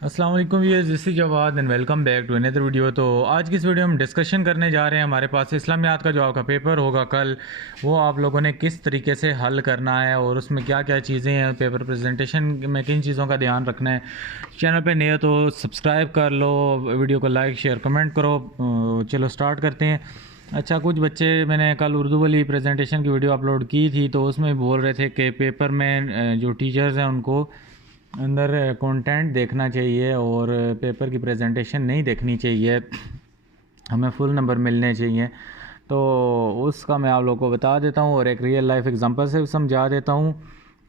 अस्सलाम वालेकुम viewers, this is Jawad and welcome back to another video. तो आज की इस वीडियो में हम डिस्कशन करने जा रहे हैं हमारे पास इस्लामियात का जो आपका पेपर होगा कल, वो आप लोगों ने किस तरीके से हल करना है और उसमें क्या क्या चीज़ें हैं, पेपर प्रेजेंटेशन में किन चीज़ों का ध्यान रखना है। चैनल पे नए हो तो सब्सक्राइब कर लो, वीडियो को लाइक शेयर कमेंट करो। चलो स्टार्ट करते हैं। अच्छा, कुछ बच्चे, मैंने कल उर्दू वाली प्रेजेंटेशन की वीडियो अपलोड की थी तो उसमें बोल रहे थे कि पेपर में जो टीचर्स हैं उनको अंदर कंटेंट देखना चाहिए और पेपर की प्रेजेंटेशन नहीं देखनी चाहिए, हमें फुल नंबर मिलने चाहिए। तो उसका मैं आप लोगों को बता देता हूँ और एक रियल लाइफ एग्जांपल से समझा देता हूँ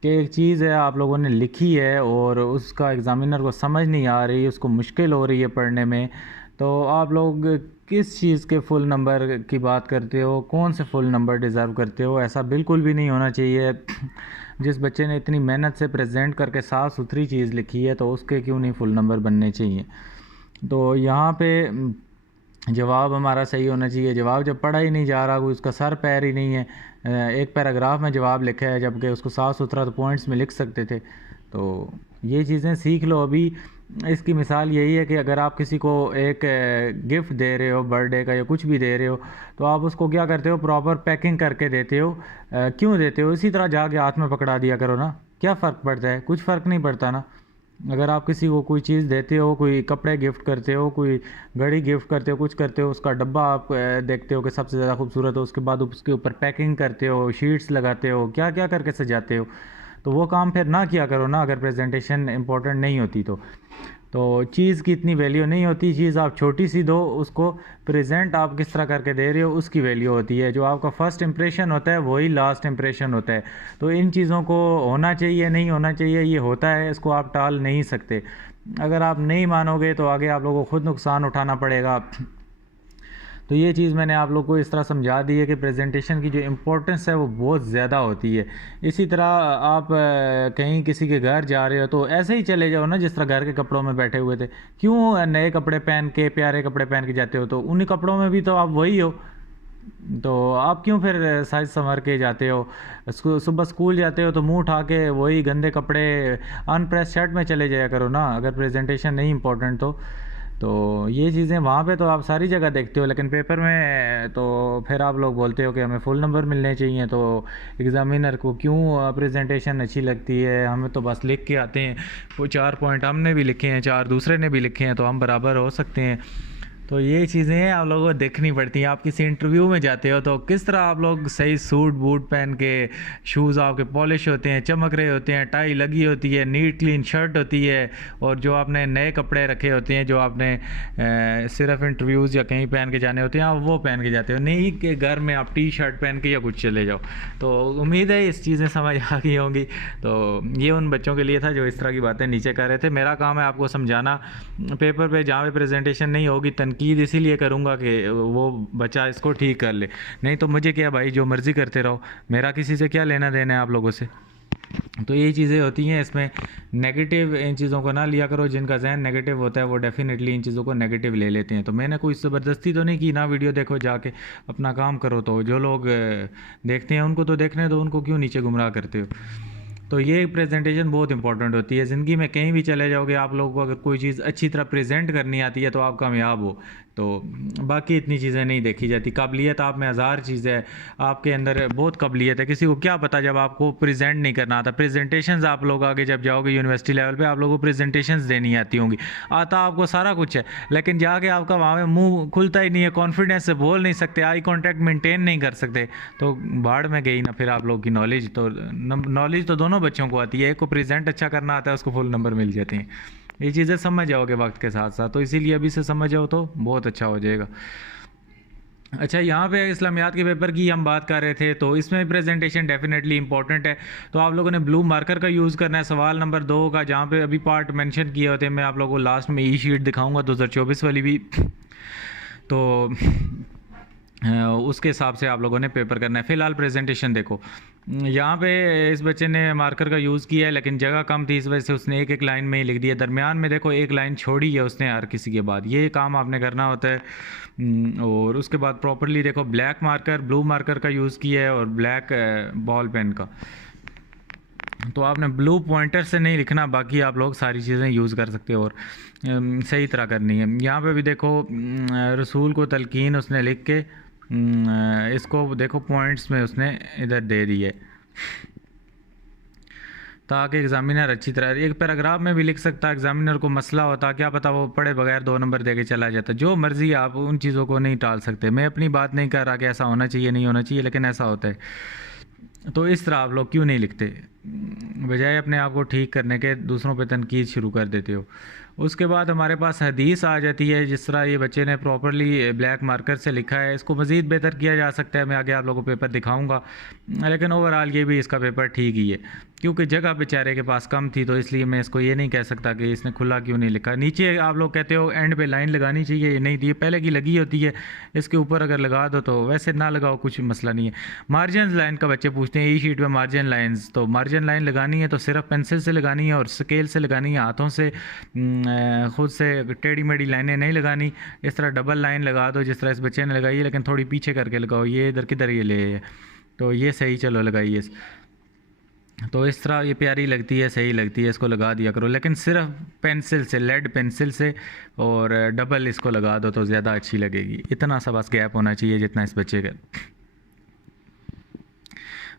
कि एक चीज़ है आप लोगों ने लिखी है और उसका एग्ज़ामिनर को समझ नहीं आ रही, उसको मुश्किल हो रही है पढ़ने में, तो आप लोग किस चीज़ के फुल नंबर की बात करते हो, कौन से फुल नंबर डिज़र्व करते हो। ऐसा बिल्कुल भी नहीं होना चाहिए। जिस बच्चे ने इतनी मेहनत से प्रेजेंट करके साफ़ सुथरी चीज़ लिखी है तो उसके क्यों नहीं फुल नंबर बनने चाहिए। तो यहाँ पे जवाब हमारा सही होना चाहिए। जवाब जब पढ़ा ही नहीं जा रहा, कोई उसका सर पैर ही नहीं है, एक पैराग्राफ में जवाब लिखा है जबकि उसको साफ़ सुथरा तो पॉइंट्स में लिख सकते थे। तो ये चीज़ें सीख लो अभी। इसकी मिसाल यही है कि अगर आप किसी को एक गिफ्ट दे रहे हो, बर्थडे का या कुछ भी दे रहे हो, तो आप उसको क्या करते हो, प्रॉपर पैकिंग करके देते हो। क्यों देते हो? इसी तरह जाके हाथ में पकड़ा दिया करो ना, क्या फ़र्क पड़ता है? कुछ फ़र्क नहीं पड़ता ना। अगर आप किसी को कोई चीज़ देते हो, कोई कपड़े गिफ्ट करते हो, कोई घड़ी गिफ्ट करते हो, कुछ करते हो, उसका डब्बा आप देखते हो कि सबसे ज़्यादा खूबसूरत हो, उसके बाद उसके ऊपर पैकिंग करते हो, शीट्स लगाते हो, क्या क्या करके सजाते हो। तो वो काम फिर ना किया करो ना, अगर प्रेजेंटेशन इंपॉर्टेंट नहीं होती तो चीज़ की इतनी वैल्यू नहीं होती। चीज़ आप छोटी सी दो, उसको प्रेजेंट आप किस तरह करके दे रहे हो उसकी वैल्यू होती है। जो आपका फर्स्ट इंप्रेशन होता है वही लास्ट इंप्रेशन होता है। तो इन चीज़ों को होना चाहिए, नहीं होना चाहिए, ये होता है, इसको आप टाल नहीं सकते। अगर आप नहीं मानोगे तो आगे आप लोगों को खुद नुकसान उठाना पड़ेगा। तो ये चीज़ मैंने आप लोग को इस तरह समझा दी है कि प्रेजेंटेशन की जो इम्पोर्टेंस है वो बहुत ज़्यादा होती है। इसी तरह आप कहीं किसी के घर जा रहे हो तो ऐसे ही चले जाओ ना जिस तरह घर के कपड़ों में बैठे हुए थे। क्यों नए कपड़े पहन के, प्यारे कपड़े पहन के जाते हो? तो उन्हीं कपड़ों में भी तो आप वही हो। तो आप क्यों फिर साइज संवर के जाते हो? सुबह स्कूल जाते हो तो मुंह उठा के वही गंदे कपड़े अनप्रेस शर्ट में चले जाया करो ना, अगर प्रेजेंटेशन नहीं इम्पोर्टेंट तो ये चीज़ें वहाँ पे तो आप सारी जगह देखते हो, लेकिन पेपर में तो फिर आप लोग बोलते हो कि हमें फुल नंबर मिलने चाहिए। तो एग्ज़ामिनर को क्यों प्रेजेंटेशन अच्छी लगती है? हमें तो बस लिख के आते हैं, वो 4 पॉइंट हमने भी लिखे हैं, 4 दूसरे ने भी लिखे हैं, तो हम बराबर हो सकते हैं। तो ये चीज़ें आप लोगों को देखनी पड़ती हैं। आप किसी इंटरव्यू में जाते हो तो किस तरह आप लोग सही सूट बूट पहन के, शूज़ आपके पॉलिश होते हैं, चमक रहे होते हैं, टाई लगी होती है, नीट क्लीन शर्ट होती है, और जो आपने नए कपड़े रखे होते हैं जो आपने सिर्फ इंटरव्यूज़ या कहीं पहन के जाने होते हैं, आप वो पहन के जाते हो, नहीं कि घर में आप टी शर्ट पहन के या कुछ चले जाओ। तो उम्मीद है इस चीज़ें समझ आ गई होंगी। तो ये उन बच्चों के लिए था जो इस तरह की बातें नीचे कर रहे थे। मेरा काम है आपको समझाना। पेपर पे जहाँ पे प्रेजेंटेशन नहीं होगी, तनकीद इसीलिए करूँगा कि वो बच्चा इसको ठीक कर ले। नहीं तो मुझे क्या भाई, जो मर्ज़ी करते रहो, मेरा किसी से क्या लेना देना है आप लोगों से। तो यही चीज़ें होती हैं इसमें। नेगेटिव इन चीज़ों को ना लिया करो। जिनका जहन नेगेटिव होता है वो डेफिनेटली इन चीज़ों को नेगेटिव ले लेते हैं। तो मैंने कोई ज़बरदस्ती तो नहीं की ना, वीडियो देखो जाके अपना काम करो। तो जो लोग देखते हैं उनको तो देखने दो, उनको क्यों नीचे गुमराह करते हो। तो ये प्रेजेंटेशन बहुत इंपॉर्टेंट होती है ज़िंदगी में। कहीं भी चले जाओगे, आप लोगों को अगर कोई चीज़ अच्छी तरह प्रेजेंट करनी आती है तो आप कामयाब हो। तो बाकी इतनी चीज़ें नहीं देखी जाती। काबिलियत आप में हज़ार चीज़ है, आपके अंदर बहुत काबिलियत है। किसी को क्या पता जब आपको प्रेजेंट नहीं करना आता। प्रेजेंटेशंस आप लोग आगे जब जाओगे यूनिवर्सिटी लेवल पे, आप लोगों को प्रेजेंटेशंस देनी आती होंगी। आता आपको सारा कुछ है, लेकिन जाके आपका वहाँ पे मुंह खुलता ही नहीं है, कॉन्फिडेंस से बोल नहीं सकते, आई कांटेक्ट मेंटेन नहीं कर सकते। तो भाड़ में गई ना फिर आप लोग की नॉलेज। तो नॉलेज तो दोनों बच्चों को आती है, एक को प्रेजेंट अच्छा करना आता है, उसको फुल नंबर मिल जाते हैं। ये चीज़ें समझ जाओगे वक्त के साथ साथ, तो इसीलिए अभी से समझ जाओ तो बहुत अच्छा हो जाएगा। अच्छा, यहाँ पे इस्लामियात के पेपर की हम बात कर रहे थे, तो इसमें प्रेजेंटेशन डेफिनेटली इंपॉर्टेंट है। तो आप लोगों ने ब्लू मार्कर का यूज़ करना है सवाल नंबर 2 का, जहाँ पे अभी पार्ट मेंशन किए होते हैं। मैं आप लोगों को लास्ट में ई शीट दिखाऊंगा 2024 वाली भी। तो उसके हिसाब से आप लोगों ने पेपर करना है। फ़िलहाल प्रेजेंटेशन देखो, यहाँ पे इस बच्चे ने मार्कर का यूज़ किया है, लेकिन जगह कम थी, इस वजह से उसने एक एक लाइन में ही लिख दिया। दरमियान में देखो एक लाइन छोड़ी है उसने हर किसी के बाद। ये काम आपने करना होता है। और उसके बाद प्रॉपरली देखो, ब्लैक मार्कर, ब्लू मार्कर का यूज़ किया है और ब्लैक बॉल पेन का। तो आपने ब्लू पॉइंटर से नहीं लिखना, बाकी आप लोग सारी चीज़ें यूज़ कर सकते हो और सही तरह करनी है। यहाँ पे भी देखो रसूल को तलकीन उसने लिख के इसको देखो पॉइंट्स में उसने इधर दे दिए, ताकि एग्ज़ामिनर अच्छी तरह, एक पैराग्राफ में भी लिख सकता है, एग्ज़ामिनर को मसला होता क्या पता वो पढ़े बगैर 2 नंबर दे के चला जाता। जो मर्ज़ी, आप उन चीज़ों को नहीं टाल सकते। मैं अपनी बात नहीं कर रहा कि ऐसा होना चाहिए नहीं होना चाहिए, लेकिन ऐसा होता है। तो इस तरह आप लोग क्यों नहीं लिखते, बजाय अपने आप को ठीक करने के दूसरों पे तनकीद शुरू कर देते हो। उसके बाद हमारे पास हदीस आ जाती है। जिस तरह ये बच्चे ने प्रॉपरली ब्लैक मार्कर से लिखा है, इसको मज़ीद बेहतर किया जा सकता है, मैं आगे आप लोगों को पेपर दिखाऊंगा, लेकिन ओवरऑल ये भी इसका पेपर ठीक ही है, क्योंकि जगह बेचारे के पास कम थी, तो इसलिए मैं इसको ये नहीं कह सकता कि इसने खुला क्यों नहीं लिखा। नीचे आप लोग कहते हो एंड पे लाइन लगानी चाहिए, ये नहीं दी, पहले की लगी होती है, इसके ऊपर अगर लगा दो तो, वैसे ना लगाओ कुछ मसला नहीं है। मार्जिन लाइन का बच्चे पूछते हैं, ई शीट पे मार्जिन लाइन्स, तो मार्जिन लाइन लगानी है तो सिर्फ पेंसिल से लगानी है और स्केल से लगानी है, हाथों से ख़ुद से टेढ़ी मेढ़ी लाइनें नहीं लगानी। इस तरह डबल लाइन लगा दो जिस तरह इस बच्चे ने लगाई है, लेकिन थोड़ी पीछे करके लगाओ, ये इधर किधर ये ले, तो ये सही चलो लगाइए। तो इस तरह ये प्यारी लगती है, सही लगती है, इसको लगा दिया करो, लेकिन सिर्फ पेंसिल से, लेड पेंसिल से, और डबल इसको लगा दो तो ज़्यादा अच्छी लगेगी। इतना सा बस गैप होना चाहिए जितना इस बच्चे का।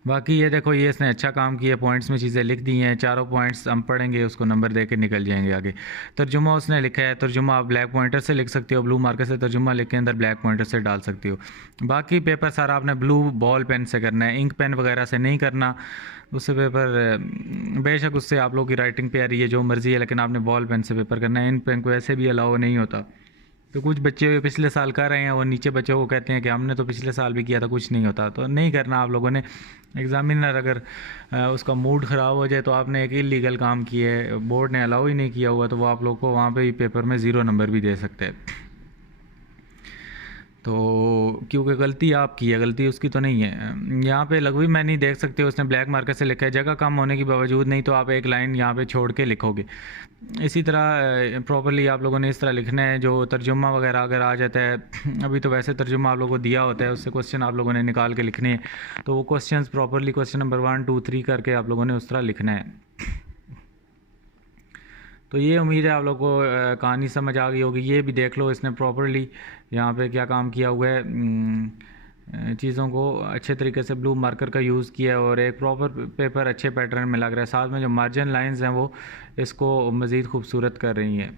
बाकी ये देखो, ये इसने अच्छा काम किया, पॉइंट्स में चीज़ें लिख दी हैं, चारों पॉइंट्स हम पढ़ेंगे, उसको नंबर दे के निकल जाएंगे आगे। तर्जुमा उसने लिखा है, तर्जुमा आप ब्लैक पॉइंटर से लिख सकते हो, ब्लू मार्कर से तर्जुमा लिख के अंदर ब्लैक पॉइंटर से डाल सकते हो। बाकी पेपर सारा आपने ब्लू बॉल पेन से करना है, इंक पेन वगैरह से नहीं करना। उससे पेपर बेशक उससे आप लोग की राइटिंग पे आ रही है, जो मर्ज़ी है, लेकिन आपने बॉल पेन से पेपर करना है। इंक पेन को ऐसे भी अलाउ नहीं होता। तो कुछ बच्चे पिछले साल कर रहे हैं, वो नीचे बच्चों को कहते हैं कि हमने तो पिछले साल भी किया था, कुछ नहीं होता, तो नहीं करना आप लोगों ने। एग्ज़ामिनर अगर उसका मूड ख़राब हो जाए तो आपने एक इलीगल काम किया है, बोर्ड ने अलाउ ही नहीं किया हुआ, तो वो आप लोग को वहाँ पे ही पेपर में 0 नंबर भी दे सकते हैं। तो क्योंकि गलती आपकी है, गलती उसकी तो नहीं है। यहाँ पे लघवी मैं नहीं देख सकते, उसने ब्लैक मार्कर से लिखा है, जगह कम होने के बावजूद, नहीं तो आप एक लाइन यहाँ पे छोड़ के लिखोगे। इसी तरह प्रॉपरली आप लोगों ने इस तरह लिखना है। जो तर्जुमा वगैरह अगर आ जाता है, अभी तो वैसे तर्जुमा आप लोगों को दिया होता है, उससे क्वेश्चन आप लोगों ने निकाल के लिखने हैं, तो वो क्वेश्चन प्रॉपरली क्वेश्चन नंबर 1 2 3 करके आप लोगों ने उस तरह लिखना है। तो ये उम्मीद है आप लोगों को कहानी समझ आ गई होगी। ये भी देख लो, इसने प्रॉपरली यहाँ पे क्या काम किया हुआ है, चीज़ों को अच्छे तरीके से ब्लू मार्कर का यूज़ किया है, और एक प्रॉपर पेपर अच्छे पैटर्न में लग रहा है। साथ में जो मार्जिन लाइंस हैं वो इसको मज़ीद खूबसूरत कर रही हैं।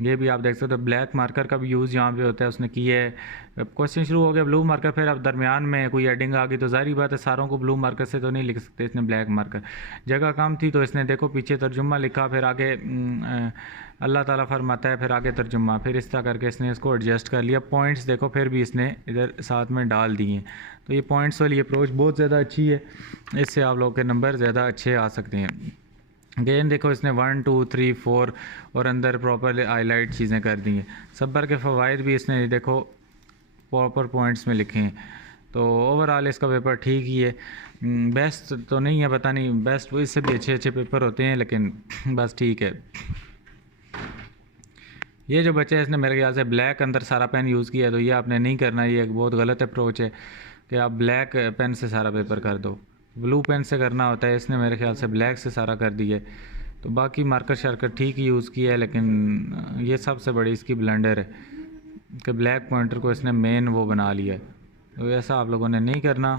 ये भी आप देख सकते हो, ब्लैक मार्कर का भी यूज़ यहाँ पे होता है, उसने किया है। क्वेश्चन शुरू हो गया ब्लू मार्कर, फिर अब दरमियान में कोई एडिंग आ गई, तो जाहिर बात है सारों को ब्लू मार्कर से तो नहीं लिख सकते, इसने ब्लैक मार्कर, जगह कम थी तो इसने देखो पीछे तर्जुमा लिखा, फिर आगे अल्लाह ताला फरमाता है, फिर आगे तर्जुमा, फिर इस तरह करके इसने इसको एडजस्ट कर लिया। पॉइंट्स देखो फिर भी इसने इधर साथ में डाल दिए। तो ये पॉइंट्स वाली अप्रोच बहुत ज़्यादा अच्छी है, इससे आप लोगों के नंबर ज़्यादा अच्छे आ सकते हैं। अगेन देखो, इसने 1 2 3 4 और अंदर प्रॉपर हाईलाइट चीज़ें कर दी हैं। सब्र के फ़वाइद भी इसने देखो प्रॉपर पॉइंट्स में लिखे हैं। तो ओवरऑल इसका पेपर ठीक ही है, बेस्ट तो नहीं है, पता नहीं, बेस्ट इससे भी अच्छे अच्छे पेपर होते हैं, लेकिन बस ठीक है। ये जो बच्चा है इसने मेरे ख्याल से ब्लैक अंदर सारा पेन यूज़ किया है, तो ये आपने नहीं करना, ये एक बहुत गलत अप्रोच है कि आप ब्लैक पेन से सारा पेपर कर दो। ब्लू पेन से करना होता है, इसने मेरे ख्याल से ब्लैक से सारा कर दिया है। तो बाकी मार्कर शार्कर ठीक ही यूज़ किया है, लेकिन ये सबसे बड़ी इसकी ब्लंडर है कि ब्लैक पॉइंटर को इसने मेन वो बना लिया है। तो ऐसा आप लोगों ने नहीं करना।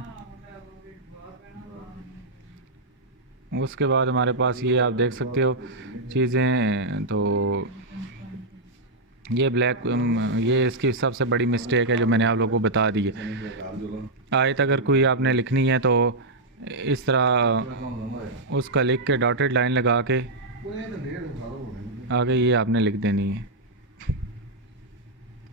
उसके बाद हमारे पास ये आप देख सकते हो चीज़ें, तो ये ब्लैक, ये इसकी सबसे बड़ी मिस्टेक है जो मैंने आप लोगों को बता दी है। आयत अगर कोई आपने लिखनी है तो इस तरह उसका लिख के डॉटेड लाइन लगा के आगे ये आपने लिख देनी है।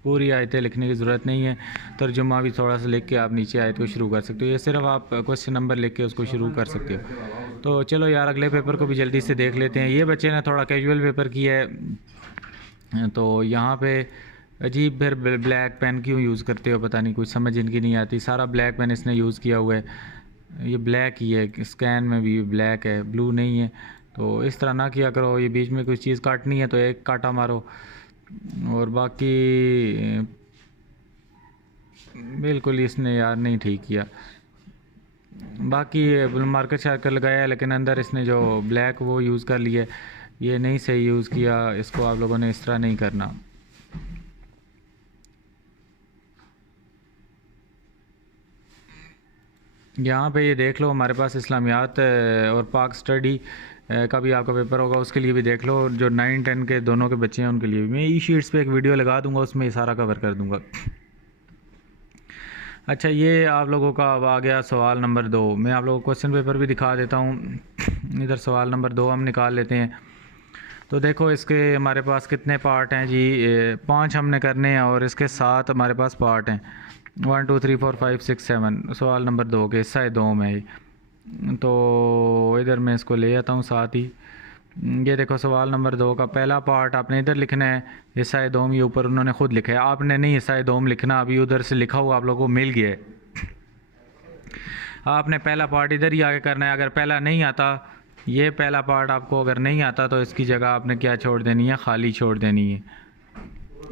पूरी आयतें लिखने की ज़रूरत नहीं है, तर्जुमा भी थोड़ा सा लिख के आप नीचे आयत को शुरू कर सकते हो। ये सिर्फ आप क्वेश्चन नंबर लिख के उसको शुरू कर सकते हो। तो चलो यार, अगले पेपर को भी जल्दी से देख लेते हैं। ये बच्चे ने थोड़ा कैजुअल पेपर किया है, तो यहाँ पे अजीब फिर ब्लैक पेन क्यों यूज़ करते हो, पता नहीं, कुछ समझ इनकी नहीं आती। सारा ब्लैक पेन इसने यूज़ किया हुआ है, ये ब्लैक ही है, स्कैन में भी ब्लैक है, ब्लू नहीं है। तो इस तरह ना किया करो, ये बीच में कुछ चीज़ काटनी है तो एक काटा मारो, और बाकी बिल्कुल इसने यार नहीं ठीक किया। बाकी बुल मार्कर शार्कर लगाया है, लेकिन अंदर इसने जो ब्लैक वो यूज़ कर लिया, ये नहीं सही यूज़ किया। इसको आप लोगों ने इस तरह नहीं करना। यहाँ पे ये देख लो, हमारे पास इस्लामियात और पाक स्टडी का भी आपका पेपर होगा, उसके लिए भी देख लो। जो 9-10 के दोनों के बच्चे हैं उनके लिए भी मैं ई शीट्स पे एक वीडियो लगा दूंगा, उसमें ये सारा कवर कर दूंगा। अच्छा, ये आप लोगों का अब आ गया सवाल नंबर 2। मैं आप लोगों को क्वेश्चन पेपर भी दिखा देता हूँ। इधर सवाल नंबर 2 हम निकाल लेते हैं। तो देखो, इसके हमारे पास कितने पार्ट हैं जी, 5 हमने करने हैं और इसके 7 हमारे पास पार्ट हैं। 1 2 3 4 5 6 7 सवाल नंबर 2 के हिस्सा 2 में ही। तो इधर मैं इसको ले आता हूँ साथ ही। ये देखो, सवाल नंबर 2 का पहला पार्ट आपने इधर लिखना है, हिस्सा 2 में ऊपर उन्होंने खुद लिखा है, आपने नहीं हिस्सा 2 में लिखना। अभी उधर से लिखा हुआ आप लोगों को मिल गया है, आपने पहला पार्ट इधर ही आगे करना है। अगर पहला नहीं आता, ये पहला पार्ट आपको अगर नहीं आता तो इसकी जगह आपने क्या छोड़ देनी है, खाली छोड़ देनी है।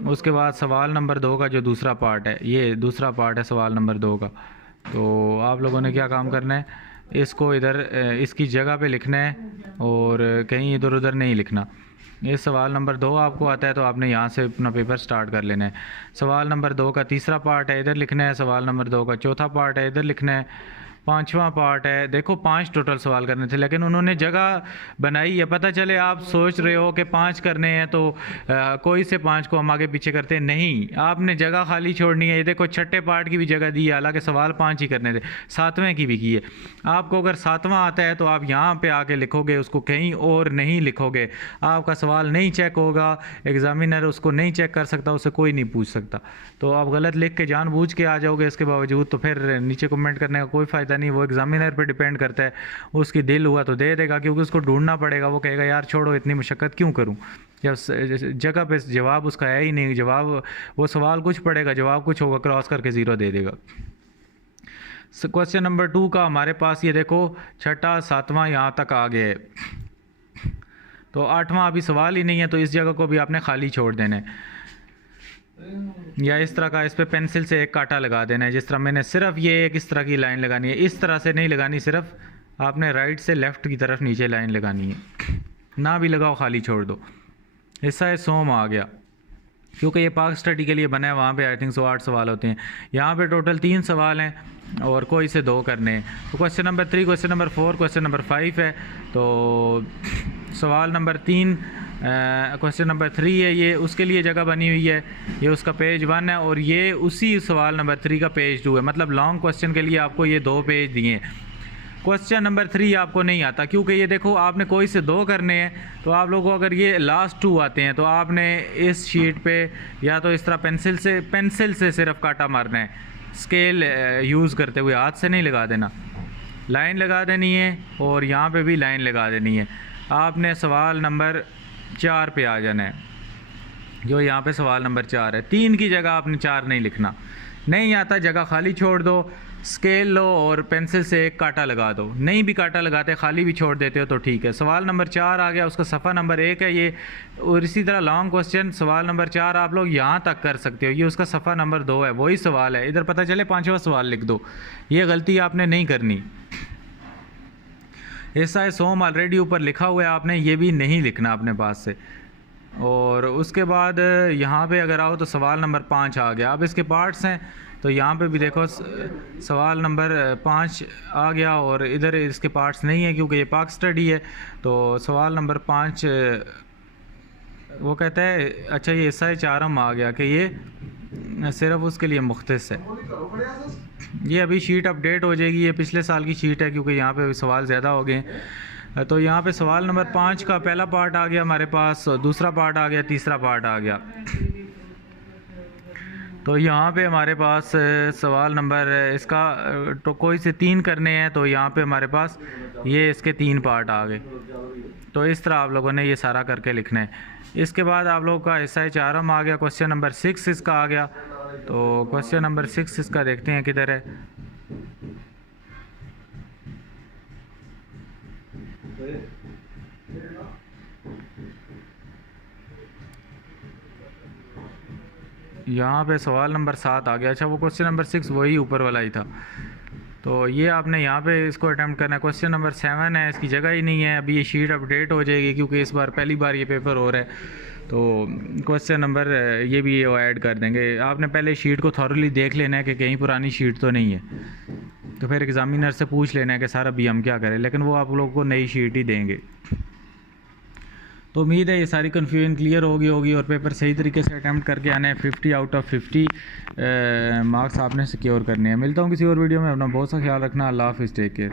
उसके बाद सवाल नंबर 2 का जो दूसरा पार्ट है, ये दूसरा पार्ट है सवाल नंबर 2 का। तो आप लोगों ने क्या काम करना है, इसको इधर इसकी जगह पे लिखना है और कहीं इधर उधर नहीं लिखना। ये सवाल नंबर 2 आपको आता है तो आपने यहाँ से अपना पेपर स्टार्ट कर लेना है। सवाल नंबर 2 का तीसरा पार्ट है, इधर लिखना है। सवाल नंबर 2 का चौथा पार्ट है, इधर लिखना है। 5वां पार्ट है। देखो, 5 टोटल सवाल करने थे, लेकिन उन्होंने जगह बनाई है। पता चले आप सोच रहे हो कि 5 करने हैं तो कोई से 5 को हम आगे पीछे करते हैं, नहीं, आपने जगह खाली छोड़नी है। ये देखो, छठे पार्ट की भी जगह दी है, हालांकि सवाल 5 ही करने थे, 7वें की भी की है। आपको अगर 7वां आता है तो आप यहाँ पे आके लिखोगे, उसको कहीं और नहीं लिखोगे। आपका सवाल नहीं चेक होगा, एग्जामिनर उसको नहीं चेक कर सकता, उससे कोई नहीं पूछ सकता। तो आप गलत लिख के जानबूझ के आ जाओगे इसके बावजूद, तो फिर नीचे कमेंट करने का कोई फ़ायदा नहीं। वो एग्जामिनर पे डिपेंड करता है, उसकी दिल हुआ तो दे देगा, क्योंकि उसको ढूंढना पड़ेगा। वो कहेगा यार छोड़ो, इतनी मशक्क़त क्यों करूं, जब जगह पे जवाब उसका है ही नहीं। जवाब, वो सवाल कुछ पड़ेगा, जवाब कुछ होगा, क्रॉस करके 0 दे देगा। क्वेश्चन नंबर 2 का हमारे पास ये देखो, छठा 7वां यहाँ तक आ गया है, तो 8वां अभी सवाल ही नहीं है, तो इस जगह को भी आपने खाली छोड़ देना है। या इस तरह का, इस पे पेंसिल से एक कांटा लगा देना है, जिस तरह मैंने सिर्फ ये एक इस तरह की लाइन लगानी है। इस तरह से नहीं लगानी, सिर्फ आपने राइट से लेफ़्ट की तरफ नीचे लाइन लगानी है, ना भी लगाओ, खाली छोड़ दो। हिस्सा सोम आ गया, क्योंकि ये पाक स्टडी के लिए बना है, वहाँ पे आई थिंक 8 सवाल होते हैं। यहाँ पे टोटल 3 सवाल हैं और कोई से 2 करने हैं। तो question number 3, question number 4, question number 5 है। तो सवाल नंबर 3, क्वेश्चन नंबर 3 है, ये उसके लिए जगह बनी हुई है, ये उसका पेज 1 है, और ये उसी सवाल नंबर 3 का पेज 2 है। मतलब लॉन्ग क्वेश्चन के लिए आपको ये 2 पेज दिए हैं। क्वेश्चन नंबर 3 आपको नहीं आता, क्योंकि ये देखो, आपने कोई से 2 करने हैं, तो आप लोगों को अगर ये लास्ट 2 आते हैं तो आपने इस शीट पे या तो इस तरह पेंसिल से सिर्फ काटा मारना है, स्केल यूज़ करते हुए, हाथ से नहीं लगा देना। लाइन लगा देनी है और यहाँ पे भी लाइन लगा देनी है। आपने सवाल नंबर 4 पे आ जाना है, जो यहाँ पे सवाल नंबर 4 है। 3 की जगह आपने 4 नहीं लिखना, नहीं आता जगह खाली छोड़ दो, स्केल लो और पेंसिल से एक कांटा लगा दो। नहीं भी कांटा लगाते, खाली भी छोड़ देते हो तो ठीक है। सवाल नंबर 4 आ गया, उसका सफ़ा नंबर 1 है ये। और इसी तरह लॉन्ग क्वेश्चन सवाल नंबर 4 आप लोग यहाँ तक कर सकते हो, ये उसका सफ़ा नंबर 2 है, वही सवाल है। इधर पता चले 5वां सवाल लिख दो, ये गलती आपने नहीं करनी। ऐसा है, सोम ऑलरेडी ऊपर लिखा हुआ है, आपने ये भी नहीं लिखना अपने पास से। और उसके बाद यहाँ पे अगर आओ तो सवाल नंबर 5 आ गया। अब इसके पार्ट्स हैं, तो यहाँ पे भी देखो सवाल नंबर 5 आ गया और इधर इसके पार्ट्स नहीं है, क्योंकि ये पाक स्टडी है। तो सवाल नंबर 5 वो कहता है, अच्छा ये हिस्सा 4 आ गया कि ये सिर्फ उसके लिए मुख्तस है। ये अभी शीट अपडेट हो जाएगी, ये पिछले साल की शीट है, क्योंकि यहाँ पे सवाल ज़्यादा हो गए। तो यहाँ पे सवाल नंबर 5 का पहला पार्ट आ गया हमारे पास, दूसरा पार्ट आ गया, तीसरा पार्ट आ गया। तो यहाँ पे हमारे पास सवाल नंबर इसका तो कोई से 3 करने हैं, तो यहाँ पे हमारे पास ये इसके 3 पार्ट आ गए। तो इस तरह आप लोगों ने ये सारा करके लिखना है। इसके बाद आप लोगों का हिस्सा 4 आ गया, क्वेश्चन नंबर 6 इसका आ गया। तो क्वेश्चन नंबर 6 इसका देखते हैं किधर है। यहाँ पे सवाल नंबर 7 आ गया। अच्छा, वो क्वेश्चन नंबर 6 वही ऊपर वाला ही था। तो ये आपने यहाँ पे इसको अटैम्प्ट करना है। क्वेश्चन नंबर 7 है, इसकी जगह ही नहीं है। अभी ये शीट अपडेट हो जाएगी क्योंकि इस बार पहली बार ये पेपर हो रहा है। तो क्वेश्चन नंबर ये भी वो ऐड कर देंगे। आपने पहले शीट को थॉरली देख लेना है कि कहीं पुरानी शीट तो नहीं है, तो फिर एग्ज़ामिनर से पूछ लेना है कि सर अभी हम क्या करें, लेकिन वो आप लोगों को नई शीट ही देंगे। तो उम्मीद है ये सारी कन्फ्यूजन क्लियर होगी और पेपर सही तरीके से अटैम्प्ट करके आना है। 50 आउट ऑफ 50 मार्क्स आपने सिक्योर करने हैं। मिलता हूँ किसी और वीडियो में। अपना बहुत सा ख्याल रखना। अल्लाह हाफ़िज़, टेक केयर।